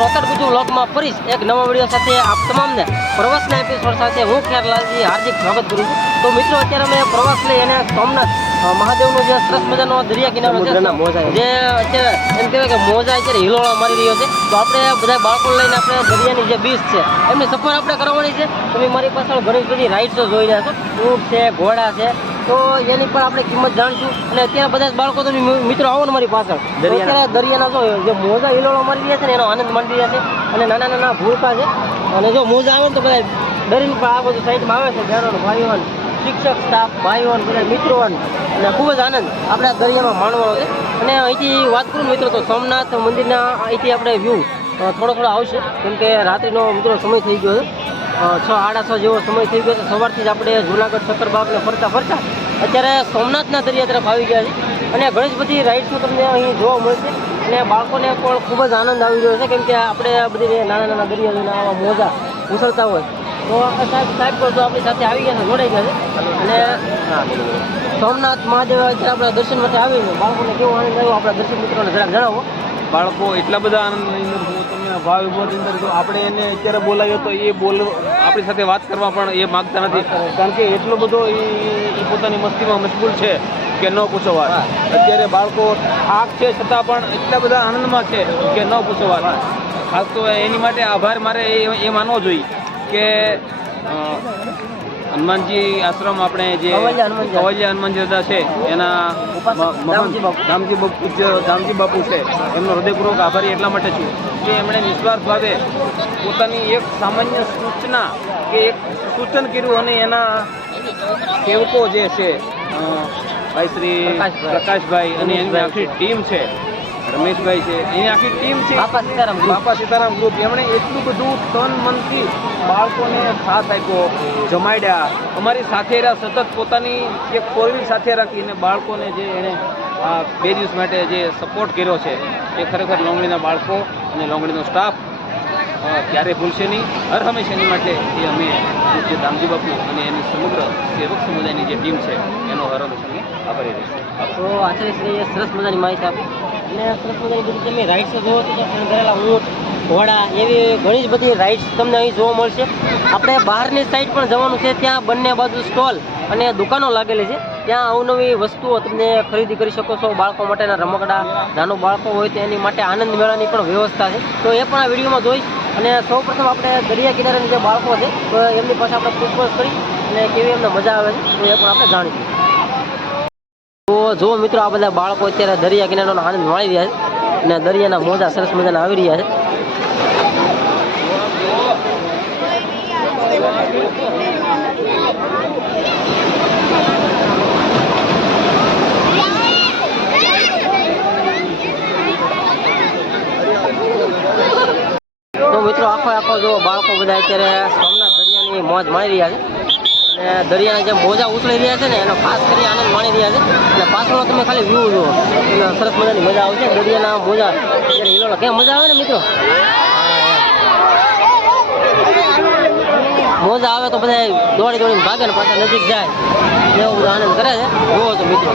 રોતડ ગુજુ વ્લોગમાં ફરીશ એક નવા વિડીયો સાથે આપ તમામને પ્રવાસના એપિસોડ સાથે હું ખેરલાલજી હાર્દિક સ્વાગત કરું છું। તો મિત્રો અત્યારે અમે પ્રવાસ લઈ અને સોમનાથ મહાદેવનો જે સરસ મજાનો દરિયા કિનારો છે જે અત્યારે એમ કહેવાય કે મોજા અત્યારે હિલોળા મારી રહ્યો છે। તો આપણે બધા બાળકો લઈને આપણે દરિયાની જે બીચ છે એમની સફર આપણે કરવાની છે। તમે મારી પાછળ ઘણી બધી રાઇડ્સો જોઈ રહ્યા છો, ઊંટ છે, ઘોડા છે, તો એની પણ આપણે કિંમત જાણીશું। અને અત્યારે બધા બાળકો તમે મિત્રો આવો ને મારી પાછળ અત્યારે દરિયાના જો મોજા હિલોળો મારી રહ્યા છે ને એનો આનંદ માણી રહ્યા છે। અને નાના નાના ભૂલકા છે અને જો મોજા આવે ને તો બધા ડરીને પણ આ બધું સાઈડમાં આવે છે, બહેનો ભાઈઓ શિક્ષક સ્ટાફ ભાઈઓ બધા મિત્રો અને ખૂબ જ આનંદ આપણે આ દરિયામાં માણવાનો છે। અને અહીંથી વાત કરું મિત્રો તો સોમનાથ મંદિરના અહીંથી આપણે વ્યૂ થોડો આવશે, કેમ કે રાત્રિનો મિત્રો સમય થઈ ગયો છે, 6:30 જેવો સમય થઈ ગયો છે। સવારથી જ આપણે જૂનાગઢ સક્કરબાગને ફરતા અત્યારે સોમનાથના દરિયા તરફ આવી ગયા છે। અને ઘણી બધી રાઇડ્સો તમને અહીં જોવા મળશે અને બાળકોને પણ ખૂબ જ આનંદ આવી રહ્યો છે, કેમ કે આપણે આ બધી નાના દરિયા જોઈને આવા મોજા ઉછળતા હોય તો સાહેબ તો આપણી સાથે આવી ગયા છે, જોડાઈ ગયા છે। અને સોમનાથ મહાદેવ અત્યારે આપણા દર્શન માટે આવીને બાળકોને કેવો આનંદ આવ્યો આપણા દર્શક મિત્રોને જરાક જણાવો। બાળકો એટલા બધા આનંદની અંદર હું તમને ભાવ વિભોરની અંદર જો આપણે એને અત્યારે બોલાવ્યો તો એ આપણી સાથે વાત કરવા પણ એ માગતા નથી, કારણ કે એટલો બધો એ પોતાની મસ્તીમાં મશગુલ છે કે ન પૂછો વાત। અત્યારે બાળકો થાક છે છતાં પણ એટલા બધા આનંદમાં છે કે ન પૂછો વાત। ખાસ તો એની માટે આભાર મારે એ માનવો જોઈએ કે હનુમાનજી આશ્રમ આપણે જે કવલિયા હનુમાનજી દાદા છે એના દામજી બાપુ છે એમનો હૃદયપૂર્વક આભારી એટલા માટે છું કે એમણે નિસ્વાર્થ ભાવે પોતાની એક સામાન્ય સૂચના કે એક સૂચન કર્યું અને એના સેવકો જે છે ભાઈ શ્રી પ્રકાશભાઈ અને એની આખી ટીમ છે, રમેશભાઈ છે, એની આખી ટીમ છે બાપા સીતારામ ગ્રુપ, એમણે એટલું બધું તન મનથી બાળકોને સાથ આપ્યો, જમાડ્યા, અમારી સાથે રહ્યા, સતત પોતાની એક ફોરવ્હીલ સાથે રાખીને બાળકોને જે એણે 2 દિવસ માટે જે સપોર્ટ કર્યો છે એ ખરેખર લોંગડીના બાળકો અને લોંગડીનો સ્ટાફ ક્યારેય ભૂલશે નહીં। હર હંમેશા એની માટે એ અમે જે દામજી બાપુ અને એની સમગ્ર સેવક સમુદાયની જે ટીમ છે એનો હર હંમેશા આભારી રહીશું। તો આચાર્યશ્રીએ સરસ મજાની માહિતી આપી અને સરસ મજાની બધી તમે રાઇડ્સો જોવો તો શણગારેલા ઊંટ, ઘોડા એવી ઘણી જ બધી રાઇડ્સ તમને અહીં જોવા મળશે। આપણે બહારની સાઈડ પણ જવાનું છે, ત્યાં બંને બાજુ સ્ટોલ અને દુકાનો લાગેલી છે, ત્યાં અવનવી વસ્તુઓ તમને ખરીદી કરી શકો છો। બાળકો માટેના રમકડા, નાનું બાળકો હોય તો એની માટે આનંદ મેળાની પણ વ્યવસ્થા છે, તો એ પણ આ વિડીયોમાં જોઈશ। અને સૌપ્રથમ આપણે દરિયા કિનારાના જે બાળકો છે તો એમની પાસે આપણે પૂછપરછ કરી અને કેવી એમને મજા આવે છે તો એ પણ આપણે જાણીશું। તો જો મિત્રો આ બધા બાળકો અત્યારે દરિયા કિનારાનો આનંદ માણી રહ્યા છે અને દરિયાના મોજા સરસ મજાના આવી રહ્યા છે। તો મિત્રો આખો જો બાળકો બધા અત્યારે સોમનાથ દરિયાની મોજ માણી રહ્યા છે અને દરિયાના જે મોજા ઉછળી રહ્યા છે ને એનો ખાસ કરી આનંદ માણી રહ્યા છે। અને પાછળનો તમે ખાલી વ્યૂ જુઓ, સરસ મજાની મજા આવશે દરિયાના મોજા અત્યારે હિલોળો કેમ મજા આવે ને મિત્રો, મોજા આવે તો બધા દોડીને ભાગે ને પાછા નજીક જાય એવો બધો આનંદ કરે છે, જુઓ તો મિત્રો।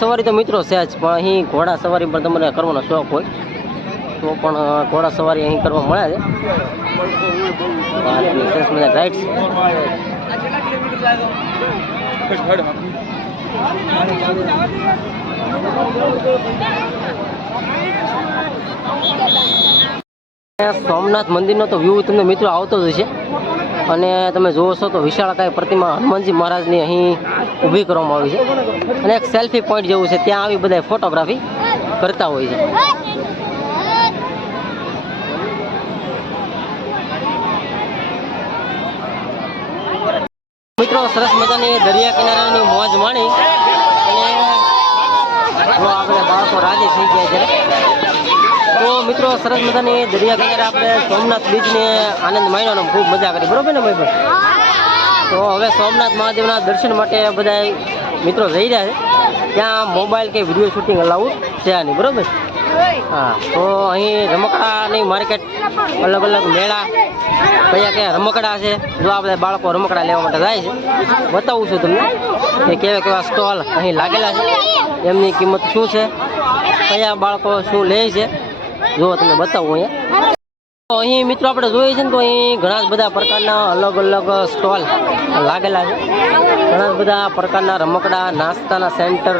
સવારી તો મિત્રો સહેજ પણ અહીં ઘોડા સવારી પણ તમને કરવાનો શોખ હોય તો પણ ઘોડા સવારી અહીં કરવા મળે છે। સરસ મજા રાઇડ્સ સોમનાથ મંદિરનો તો વ્યૂ તમને મિત્રો આવતો જ હશે અને તમે જુઓ છો તો વિશાળકાય પ્રતિમા હનુમાનજી મહારાજની અહીં ઊભી કરવામાં આવી છે અને એક સેલ્ફી પોઈન્ટ જેવું છે, ત્યાં આવી બધા ફોટોગ્રાફી કરતા હોય છે। મિત્રો સરસ મજાની દરિયા કિનારાની મોજ માણી અને આપણે બાળકો રાજી થઈ ગયા છે। તો મિત્રો સરસ મજાની દરિયા કિનારે આપણે સોમનાથ બીચને આનંદ માણ્યો, ખૂબ મજા કરી, બરોબર ને ભાઈ? તો હવે સોમનાથ મહાદેવના દર્શન માટે બધા મિત્રો જઈ રહ્યા છે, ત્યાં મોબાઈલ કે વિડીયો શૂટિંગ અલાઉડ છે નહીં, બરોબર? હા, તો અહીં રમકડાની માર્કેટ, અલગ અલગ મેળા, કયા કયા રમકડા છે, જો આ બધા બાળકો રમકડા લેવા માટે જાય છે. બતાવું છું તમને કે કેવા કેવા સ્ટોલ અહીં લાગેલા છે, એમની કિંમત શું છે, કયા બાળકો શું લે છે, જો તમને બતાવું અહીંયા. તો અહીં મિત્રો આપણે જોઈએ છે ને તો અહીં ઘણા બધા પ્રકારના અલગ અલગ સ્ટોલ લાગેલા છે. ઘણા બધા પ્રકારના રમકડા, નાસ્તાના સેન્ટર,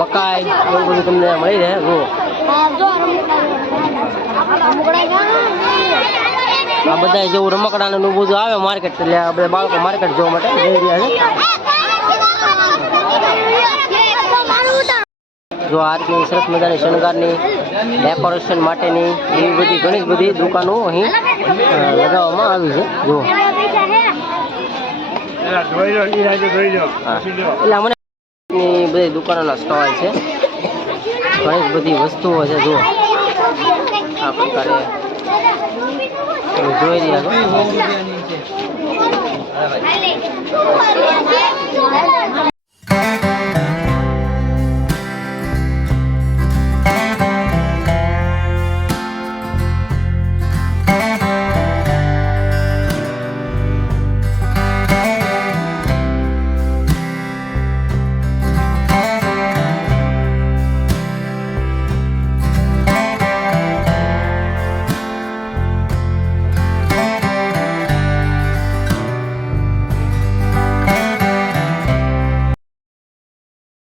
મકાઈ, એવું બધું તમને મળી રહે. જુઓ આ બધા જેવું રમકડાનું બધું આવે માર્કેટ, એટલે આ બધા બાળકો માર્કેટ જોવા માટે જઈ રહ્યા છે. જો આ રીતની સરસ મજાની શણગારની, ડેકોરેશન માટેની એવી બધી ઘણી બધી દુકાનો અહીં લગાવવામાં આવી છે. જુઓ એટલે મને બધી દુકાનોના સ્ટોલ છે, ઘણી બધી વસ્તુઓ છે. જુઓ આ પ્રકારે જોઈ રહ્યા છો.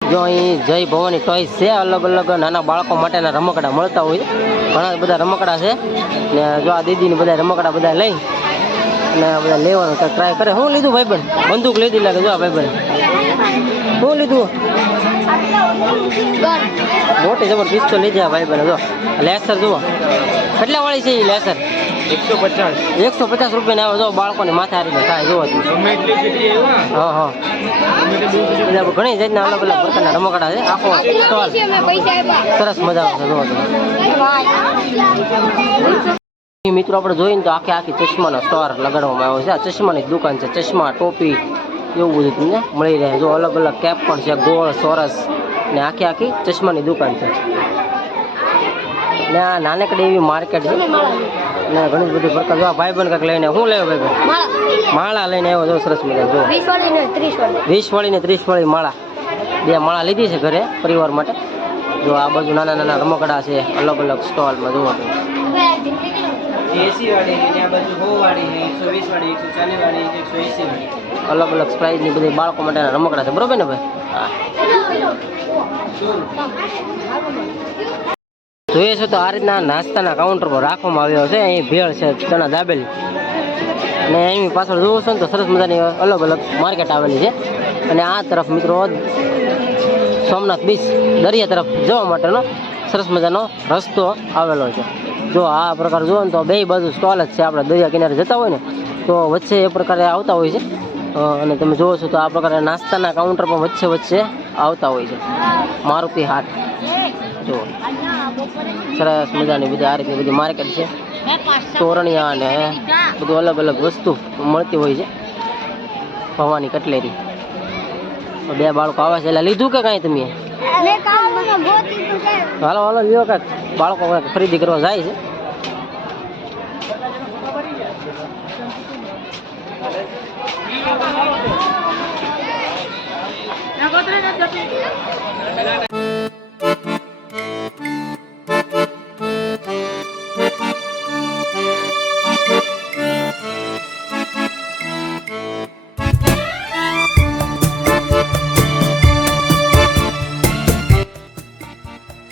જો અહીં જય ભવાની ટોયસ છે, અલગ અલગ નાના બાળકો માટેના રમકડા મળતા હોય છે. ઘણા બધા રમકડા છે ને જો આ દીદીને બધા રમકડા બધા લઈ અને બધા લેવાનું ટ્રાય કરે. શું લીધું ભાઈબંધ? બંદૂક લીધી લાગે. જો આ ભાઈબંધ શું લીધું? મોટી જબર પિસ્તોલ લીધી આ ભાઈબંધ. જો લેસર જુઓ કેટલા વાળી છે એ લેસર? 150 રૂપિયા આવે. જો બાળકોને માથે હારીને થાય. જોવો હા હા, ઘણી જાતના અલગ અલગ પ્રકારના રમકડા છે. આખો સ્ટોલ સરસ મજા આવશે. જોવો મિત્રો આપણે જોઈએ ને તો આખી ચશ્માનો સ્ટોર લગાડવામાં આવ્યો છે. આ ચશ્માની દુકાન છે, ચશ્મા, ટોપી એવું બધું તમને મળી રહે. જો અલગ અલગ કેપ પણ છે, ગોળ, ચોરસ ને આખી ચશ્માની દુકાન છે. ને આ નાનકડી એવી માર્કેટ છે ને ઘણી બધી પ્રકાર. જો ભાઈબંધ કાંઈક લઈને શું લેવો? ભાઈબંધ માળા લઈને આવ્યો. જો સરસ મજા. જો 20 વાળી ને 30 વાળી માળા, 2 માળા લીધી છે ઘરે પરિવાર માટે. જો આ બાજુ નાના નાના રમકડા છે અલગ અલગ સ્ટોલમાં. જોવો 80 વાળી, આ બાજુ 100 વાળી, 120 વાળી, 140 વાળી, 180 વાળી, અલગ અલગ પ્રાઇઝની બધી બાળકો માટેના રમકડા છે. બરોબર ને ભાઈ? હા, જોઈએ છો તો આ રીતના નાસ્તાના કાઉન્ટર પર રાખવામાં આવ્યો છે. અહીં ભેળ છે, ચણા દાબેલી, અને અહીં પાછળ જોવો છો ને તો સરસ મજાની અલગ અલગ માર્કેટ આવેલી છે. અને આ તરફ મિત્રો સોમનાથ બીચ, દરિયા તરફ જવા માટેનો સરસ મજાનો રસ્તો આવેલો છે. જો આ પ્રકાર જુઓ ને તો બે બાજુ સ્ટોલ જ છે. આપણે દરિયા કિનારે જતા હોય ને તો વચ્ચે એ પ્રકારે આવતા હોય છે. અને તમે જોવો છો તો આ પ્રકારે નાસ્તાના કાઉન્ટર પણ વચ્ચે વચ્ચે આવતા હોય છે. મારુતિ હાટ જો સરસ મજાની બધી આ રીતની બધી માર્કેટ છે. તોરણિયા ને બધું અલગ અલગ વસ્તુ મળતી હોય છે. ભવાની કટલેરી. 2 બાળકો આવે છે. એટલે લીધું કે કાંઈ તમે? હાલો હાલો લ્યો કાંઈક. બાળકો ખરીદી કરવા જાય છે.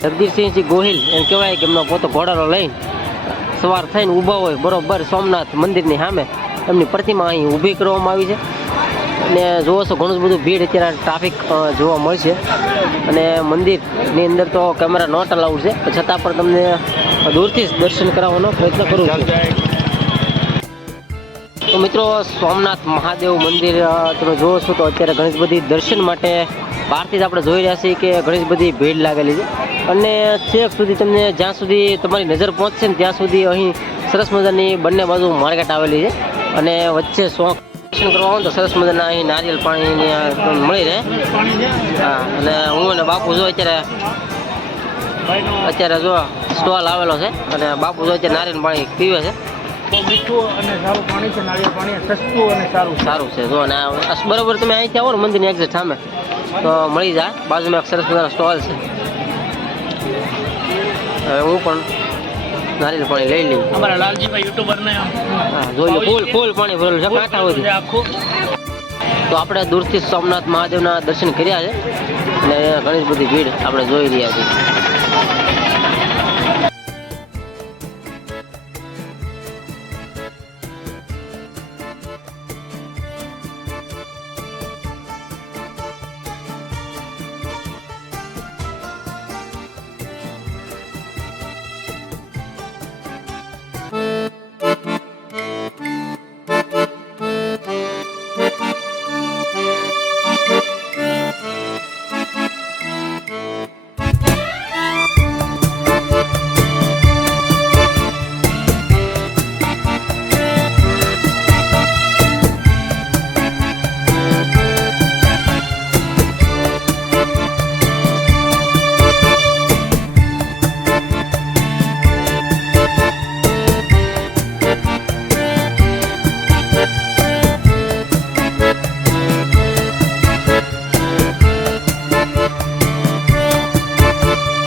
જગદીશસિંહજી ગોહિલ એમ કહેવાય કે એમનો પોતો ઘોડાનો લઈને સવાર થઈને ઊભા હોય બરોબર સોમનાથ મંદિરની સામે એમની પ્રતિમા અહીં ઊભી કરવામાં આવી છે. અને જોવો છો ઘણું બધું ભીડ અત્યારે ટ્રાફિક જોવા મળશે. અને મંદિરની અંદર તો કેમેરા નોટ અલાઉડ છે, છતાં પણ તમને દૂરથી જ દર્શન કરાવવાનો પ્રયત્ન કરું છું. તો મિત્રો સોમનાથ મહાદેવ મંદિર તમે જોવો છો તો અત્યારે ઘણી બધી દર્શન માટે બહારથી જ આપણે જોઈ રહ્યા છીએ કે ઘણી બધી ભીડ લાગેલી છે. અને છેક સુધી તમને જ્યાં સુધી તમારી નજર પહોંચશે ને ત્યાં સુધી અહીં સરસ મજાની બંને બાજુ માર્કેટ આવેલી છે. અને વચ્ચે દર્શન કરવા હોય તો સરસ મજાના અહીં નારિયેલ પાણીની મળી રહે. હા, અને હું અને બાપુ જો અત્યારે અત્યારે જો સ્ટોલ આવેલો છે અને બાપુ જો અત્યારે નારિયેળ પાણી પીવે છે. બહુ મીઠું અને સારું પાણી છે, નાળિયેર પાણી સસ્તું અને સારું. સારું છે જો ને બરોબર તમે અહીંથી આવો ને મંદિરની એક્ઝેક્ટ સામે તો મળી જાય. બાજુમાં એક સરસ મજાનો સ્ટોલ છે. હવે હું પણ નારિયેળ પાણી લઈ લઉં. અમારા લાલજીભાઈ યુટ્યુબરને હા જોઈ લો ફૂલ પાણી ભરેલું છે કાંઠા સુધી. આખું તો આપણે દૂરથી સોમનાથ મહાદેવના દર્શન કર્યા છે અને ઘણી બધી ભીડ આપણે જોઈ રહ્યા છીએ.